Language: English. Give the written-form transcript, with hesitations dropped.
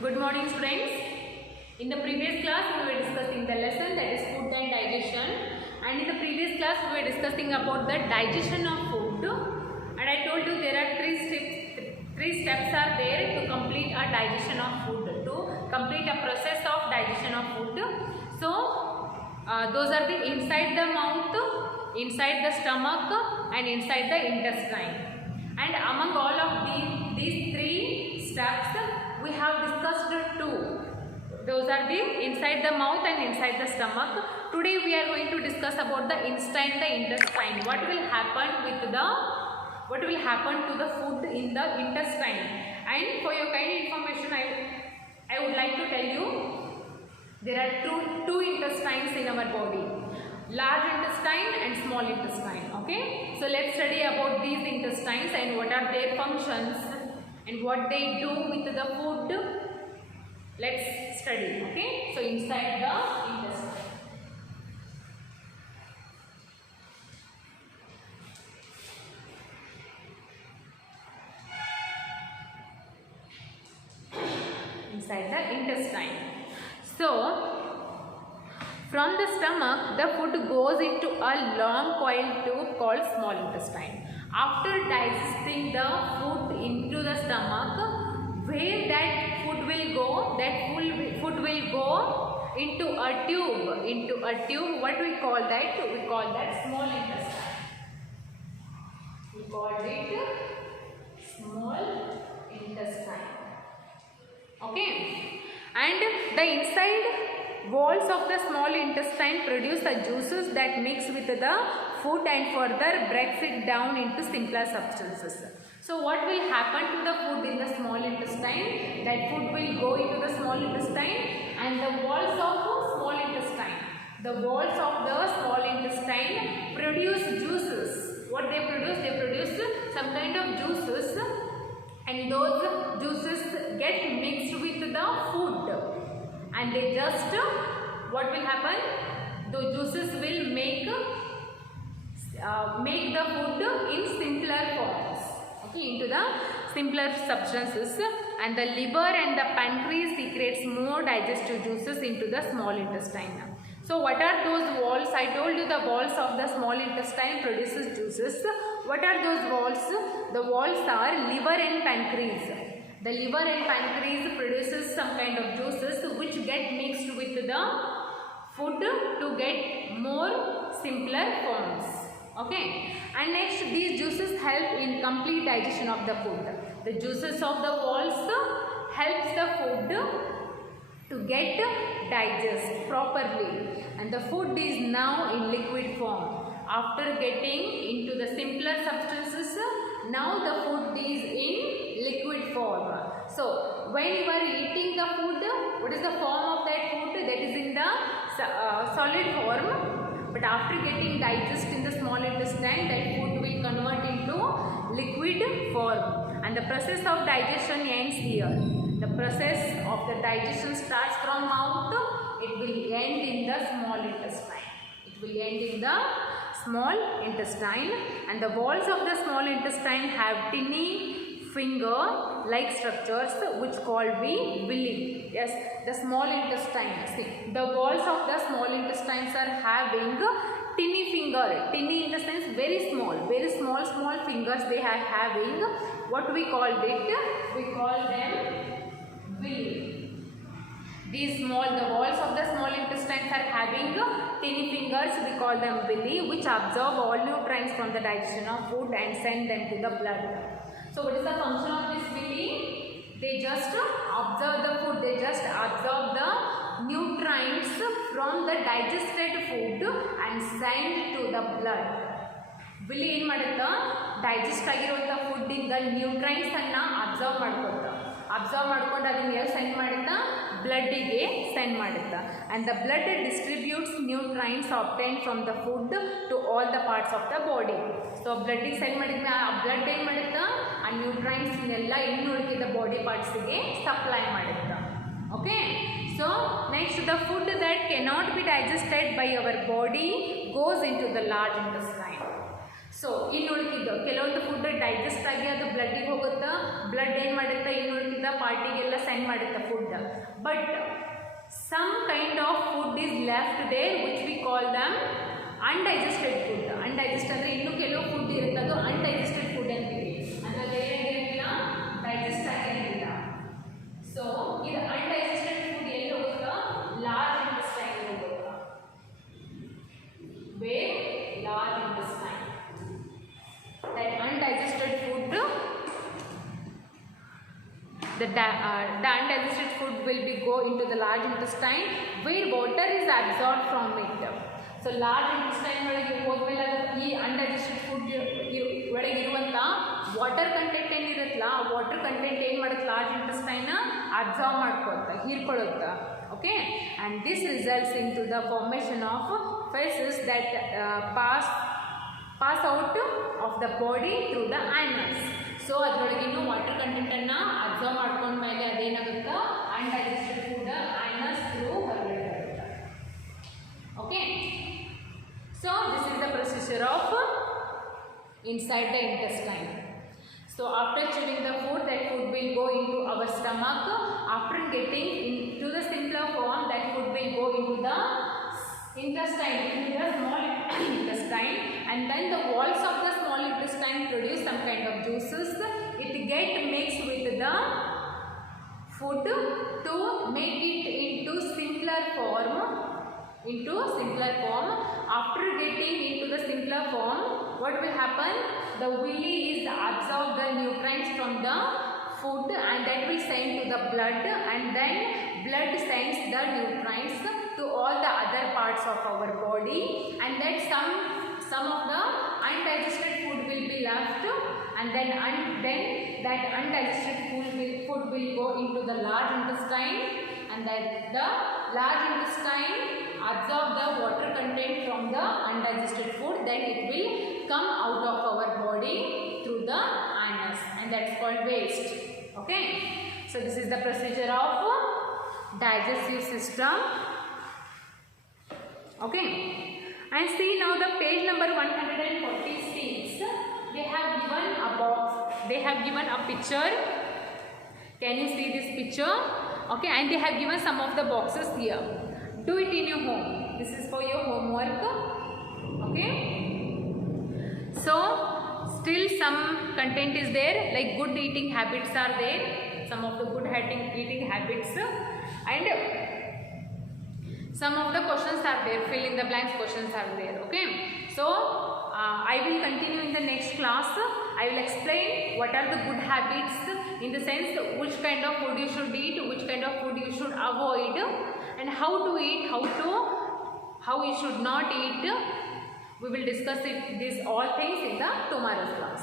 Good morning students. In the previous class we were discussing the lesson that is food and digestion, and in the previous class we were discussing about the digestion of food, and I told you there are three steps are there to complete a digestion of food, to complete a process of digestion of food. So those are the inside the mouth, inside the stomach and inside the intestine, and among all of these three steps we have discussed two. Those are the inside the mouth and inside the stomach. Today we are going to discuss about the intestine. What will happen to the food in the intestine? And for your kind information, I would like to tell you there are two intestines in our body, large intestine and small intestine. Okay, so let's study about these intestines and what are their functions and what they do with the food. Let's study. Okay, so inside the intestine. Inside the intestine. So from the stomach the food goes into a long coiled tube called small intestine. After digesting the food into the stomach, where that food will go? That food will go into a tube. What we call that? We call that small intestine. We call it small intestine. Okay, and the inside walls of the small intestine produce the juices that mix with the food and further breaks it down into simpler substances. So what will happen to the food in the small intestine? That food will go into the small intestine, and the walls of the small intestine produce juices. What they produce? They produce some kind of juices, and those juices get mixed with the food, and they just what will happen? The juices will make the food in simpler forms, okay, into the simpler substances, and the liver and the pancreas secretes more digestive juices into the small intestine. So what are those walls? I told you the walls of the small intestine produces juices. What are those walls? The walls are liver and pancreas. The liver and pancreas produces some kind of juices which get mixed with the food to get more simpler forms. Okay, and next these juices help in complete digestion of the food. The juices of the walls helps the food to get digest properly, and the food is now in liquid form. After getting into the simpler substances, now the food is in liquid form. So when you are eating the food, what is the form of that food? That is in the solid form. But after getting digest in the small intestine, that food will convert into liquid form, and the process of digestion ends here. The process of the digestion starts from mouth. It will end in the small intestine. It will end in the small intestine, and the walls of the small intestine have tiny finger like structures which called villi. Yes, the small intestine. See, the walls of the small intestines are having tiny finger. Tiny in the sense very small fingers they are having. What we called it? We call them villi. The walls of the small intestines are having tiny fingers, we call them villi, which absorb all nutrients from the digestion of food and send them to the blood. So what is the function of this villi? They just absorb the food, they just absorb the nutrients from the digested food and send to the blood. Villi ಏನು ಮಾಡುತ್ತಾ? Digest ಆಗಿರುವಂಥ food ಇಂದ ನ್ಯೂಟ್ರೈನ್ಸ್ ಅನ್ನ observe ಮಾಡ್ಕೊಂಡು ಅದನ್ನ ಎಲ್ಲಿ send ಮಾಡುತ್ತಾ? ಬ್ಲಡ್ಡಿಗೆ send ಮಾಡುತ್ತಾ, and the blood distributes nutrients obtained from the food to all the parts of the body. So ಬ್ಲಡ್ಡಿಗೆ ಸೆಂಡ್ ಮಾಡಿದ್ಮೇಲೆ ಆ ಬ್ಲಡ್ ಏನು ಮಾಡುತ್ತಾ? ಆ ನ್ಯೂಟ್ರೈನ್ಸ್ ಇನ್ನೆಲ್ಲ ಇನ್ನು ಉಳಿದ ಬಾಡಿ ಪಾರ್ಟ್ಸ್ಗೆ ಸಪ್ಲೈ ಮಾಡುತ್ತಾ. Okay, so next the food that cannot be digested by our body goes into the large intestine. So ಇನ್ನು ಉಳಿದಿದ್ದು ಕೆಲವೊಂದು ಫುಡ್ ಡೈಜೆಸ್ಟ್ ಆಗಿ ಅದು ಬ್ಲಡ್ಡಿಗೆ ಹೋಗುತ್ತಾ, ಬ್ಲಡ್ ಏನು ಮಾಡುತ್ತಾ ಇನ್ನು ಉಳಿದಿದ್ದ ಪಾರ್ಟಿಗೆಲ್ಲ ಸೆಂಡ್ ಮಾಡುತ್ತಾ food. But some kind of food is left there which we call them undigested food. Undigest ಅಂದರೆ ಇನ್ನೂ ಕೆಲವು ಫುಡ್ ಇರುತ್ತೆ, ಅದು ಅನ್ಡೈಜೆಸ್ಟೆಡ್ ಫುಡ್ ಅಂತೀವಿ. ಅಂದರೆ ಏನಾಗಿರಲಿಲ್ಲ, ಡೈಜೆಸ್ಟ್ ಆಗಿರಲಿಲ್ಲ. ಸೊ ಇದು ಅನ್ಡೈಜೆಸ್ಟೆಡ್ ಫುಡ್ ಎಲ್ಲಿ ಹೋಗುತ್ತಾ, ಲಾರ್ಜ್ ಇಂಟೆಸ್ಟೈನ್ ಹೋಗುತ್ತಾ. Where large intestine. That undigested food, the undigested food will be go into the large intestine where water is absorbed from it. So large intestine ಒಳಗೆ ಹೋದ್ಮೇಲೆ ಈ undigested food ಒಳಗೆ ಇರುವಂಥ water content ಏನಿರುತ್ತಲ್ಲ, ಆ water content ಏನು ಮಾಡುತ್ತೆ, large intestine absorb ಮಾಡ್ಕೊಳ್ತಾ, ಹೀರ್ಕೊಳ್ಳುತ್ತಾ. Okay, and this results into the formation of faeces that pass out of the body through the anus. So ಅದರೊಳಗಿನ್ನೂ ವಾಟರ್ ಕಂಟೆಂಟನ್ನು ಅಬ್ಸರ್ವ್ ಮಾಡ್ಕೊಂಡ್ಮೇಲೆ ಅದೇನಾಗುತ್ತಾ, ಅನ್ಡೈಜೆಸ್ಟೆಡ್ ಫುಡ್ ಆ್ಯನಸ್ ಥ್ರೂ ಹೊರಗಡೆ ಬರುತ್ತೆ. Okay, so this is the procedure of inside the intestine. So after chewing the food, that food will go into our stomach. After getting into the simpler form, that food will go into the intestine, into the small intestine, and then the walls of the small intestine produce some kind of juices. It get mixed with the food to make it into simpler form. After getting into the simpler form, what will happen? The willy is absorb the nutrients from the food and that will send to the blood, and then blood sends the nutrients to all the other parts of our body, and then some of the undigested food will be left, and then that undigested food will go into the large intestine, and that the large intestine absorb the water content from the undigested food, then it will come out of our body through the anus, and that's called waste. Okay, so this is the procedure of digestive system. Okay, and see now the page number 146. They have given a box, they have given a picture. Can you see this picture? Okay, and they have given some of the boxes here. Do it in your home. This is for your homework. Okay, so still some content is there, like good eating habits are there, some of the good eating habits, and some of the questions are there, fill in the blanks questions are there. Okay, so I will continue in the next class. I will explain what are the good habits, in the sense which kind of food you should eat, which kind of food you should avoid, and how to eat, how you should not eat. We will discuss these all things in the tomorrow's class.